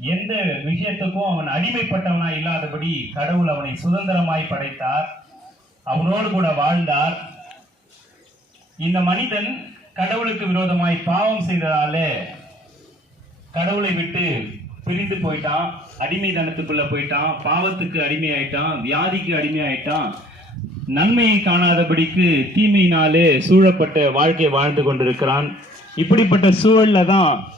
எந்த விஷயத்துக்கும் அவன் அடிமைப்பட்டவனா இல்லாதபடி கடவுள் அவனை சுதந்திரமாய் படைத்தார். அவனோடு கூட வாழ்ந்தார். இந்த மனிதன் கடவுளுக்கு விரோதமாய் பாவம் செய்ததாலே கடவுளை விட்டு பிரிந்து போயிட்டான். அடிமை தனத்துக்குள்ள போயிட்டான். பாவத்துக்கு அடிமை ஆயிட்டான் வியாதிக்கு அடிமை ஆயிட்டான் நன்மையை காணாதபடிக்கு தீமையினாலே சூழப்பட்ட வாழ்க்கையை வாழ்ந்து கொண்டிருக்கிறான். இப்படிப்பட்ட சூழல்ல தான்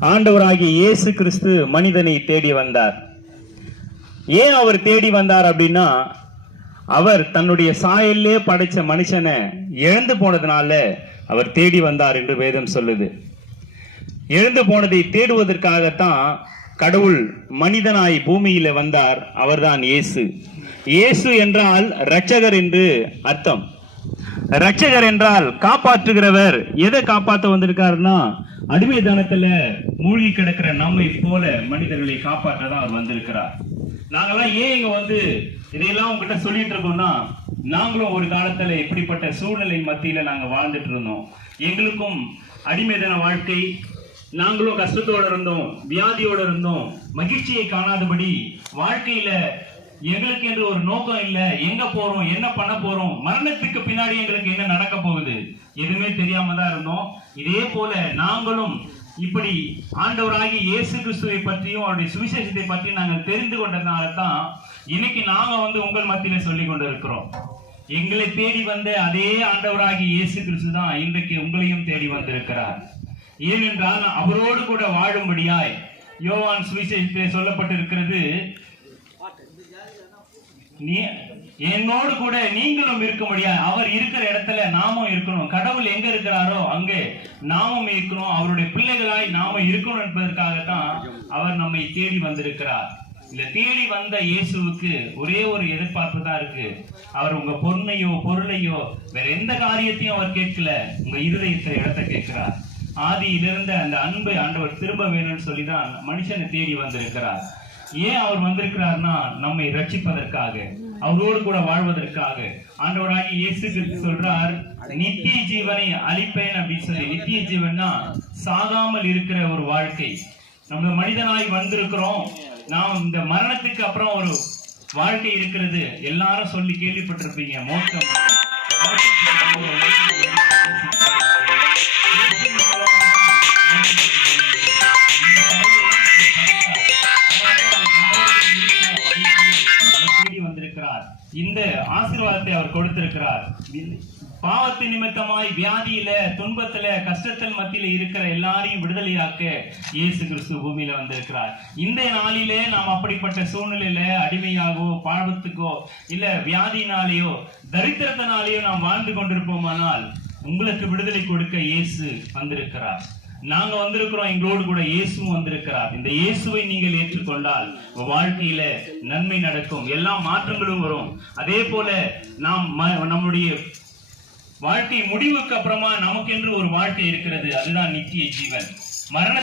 ஆண்டவராகிய இயேசு கிறிஸ்து மனிதனை தேடி வந்தார். ஏன் அவர் தேடி வந்தார் அப்படின்னா அவர் தன்னுடைய சாயல்லே படைச்ச மனுஷனை இழந்து போனதுனால அவர் தேடி வந்தார் என்று வேதம் சொல்லுது. எழுந்து போனதை தேடுவதற்காகத்தான் கடவுள் மனிதனாய் பூமியில வந்தார். அவர்தான் இயேசு. இயேசு என்றால் இரட்சகர் என்று அர்த்தம். இரட்சகர் என்றால் காப்பாற்றுகிறவர். எதை காப்பாற்ற வந்திருக்காருன்னா அடிமைத்தனத்துல மூழ்கி கிடக்கிற நம்மை போல மனிதர்களை காப்பாற்ற தான் அவர் வந்திருக்கிறார். நாங்கெல்லாம் ஏன் இங்க வந்து இதையெல்லாம் உங்ககிட்ட சொல்லிட்டு இருக்கோம்னா நாங்களும் ஒரு காலத்துல இப்படிப்பட்ட சூழ்நிலை மத்தியில நாங்க வாழ்ந்துட்டு இருந்தோம். எங்களுக்கும் அடிமைதன வாழ்க்கை நாங்களும் கஷ்டத்தோட இருந்தோம் வியாதியோட இருந்தோம் மகிழ்ச்சியை காணாதபடி வாழ்க்கையில எங்களுக்கு என்று ஒரு நோக்கம் இல்ல. எங்க போறோம்? என்ன பண்ண போறோம்? மரணத்துக்கு பின்னாடி எங்களுக்கு என்ன நடக்க போகுது? எதுவுமே தெரியாம தான் இருந்தோம். இதே போல நாங்களும் இப்படி ஆண்டவராகி இயேசு கிறிஸ்துவை பற்றியும் அவருடைய சுவிசேஷத்தை பற்றி நாங்கள் தெரிந்து கொண்டதுனால தான் இன்னைக்கு நாங்க வந்து உங்கள் மத்தியில சொல்லி கொண்டிருக்கிறோம். எங்களை தேடி வந்த அதே ஆண்டவராகி இயேசு கிறிஸ்து தான் இன்றைக்கு உங்களையும் தேடி வந்திருக்கிறார். ஏனென்றால் அவரோடு கூட வாழும்படியாய் யோவான் சுவிசேஷத்திலே சொல்லப்பட்டிருக்கிறது நீ என்னோடு கூட நீங்களும் இருக்க முடியாது அவர் இருக்கிற இடத்துல நாமும் இருக்கணும். கடவுள் எங்க இருக்கிறாரோ அங்கே நாமும் இருக்கணும். அவருடைய பிள்ளைகளாய் நாம இருக்கணும் என்பதற்காகத்தான் அவர் நம்மை தேடி வந்திருக்கிறார். இந்த தேடி வந்த இயேசுவுக்கு ஒரே ஒரு எதிர்பார்ப்பு தான் இருக்கு. அவர் உங்க பொருளையோ பொருளையோ வேற எந்த காரியத்தையும் அவர் கேட்கல. உங்க இருதயத்துல இடத்தை கேட்கிறார். ஆதியிலிருந்த அந்த அன்பை ஆண்டவர் திரும்ப வேணும்னு சொல்லிதான் மனுஷனை தேடி வந்திருக்கிறார். ஏன் அவர் வந்திருக்கிறார்னா நம்மை ரட்சிப்பதற்காக அவரோடு கூட வாழ்வதற்காக. ஆண்டவராகி இயேசு சொல்றார் நித்திய ஜீவனை அழிப்பேன் அப்படின்னு சொல்லி. நித்திய ஜீவன்னா சாகாமல் இருக்கிற ஒரு வாழ்க்கை. நம்ம மனிதனாய் வந்திருக்கிறோம். நாம் இந்த மரணத்துக்கு அப்புறம் ஒரு வாழ்க்கை இருக்கிறது. எல்லாரும் சொல்லி கேள்விப்பட்டிருப்பீங்க மோட்சம். வந்திருக்கிறார் இந்த ஆசீர்வாதத்தை அவர் கொடுத்திருக்கிறார். பாவத்தின் நிமித்தமாய் வியாதியில துன்பத்துல கஷ்டத்தில் மத்தியில இருக்கிற எல்லாரையும் விடுதலையாக்க இயேசு கிறிஸ்து பூமியில வந்திருக்கிறார். இந்த நாளிலே நாம் அப்படிப்பட்ட சூழ்நிலையில அடிமையாகவோ பாவத்துக்கோ இல்ல வியாதியினாலேயோ தரித்திரத்தினாலேயோ நாம் வாழ்ந்து கொண்டிருப்போமானால் உங்களுக்கு விடுதலை கொடுக்க இயேசு வந்திருக்கிறார். நாங்க வந்திருக்கிறோம் எங்களோடு கூட இயேசுவும் வந்திருக்கிறார். இந்த இயேசுவை நீங்கள் ஏற்றுக்கொண்டால் வாழ்க்கையில நன்மை நடக்கும். எல்லா மாற்றங்களும் வரும். அதே போல நாம் நம்முடைய வாழ்க்கை முடிவுக்கு அப்புறமா நமக்கென்று ஒரு வாழ்க்கை இருக்கிறது. அதுதான் நித்திய ஜீவன். மரண